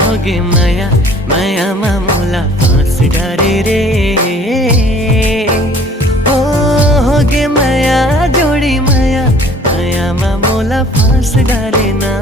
होगे माया माया मामूला फांस डारे रे। ओ होगे माया जोड़ी माया माया मामूला फांस डारे ना।